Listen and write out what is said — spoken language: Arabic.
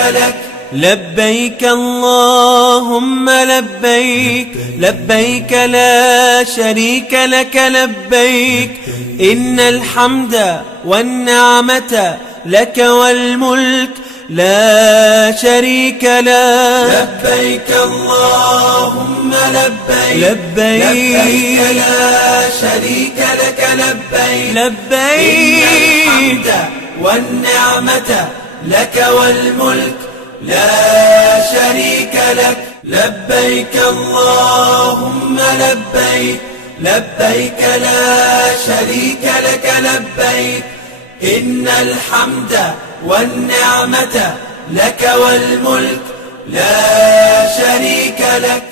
لك. لبيك اللهم لبيك، لبيك لا شريك لك لبيك، إن الحمد والنعمة لك والملك لا شريك لك. لبيك اللهم لبيك، لبيك لا شريك لك لبيك، لبيك إن الحمد والنعمة لك والملك لا شريك لك. لبيك اللهم لبيك، لبيك لا شريك لك لبيك، إن الحمد والنعمة لك والملك لا شريك لك.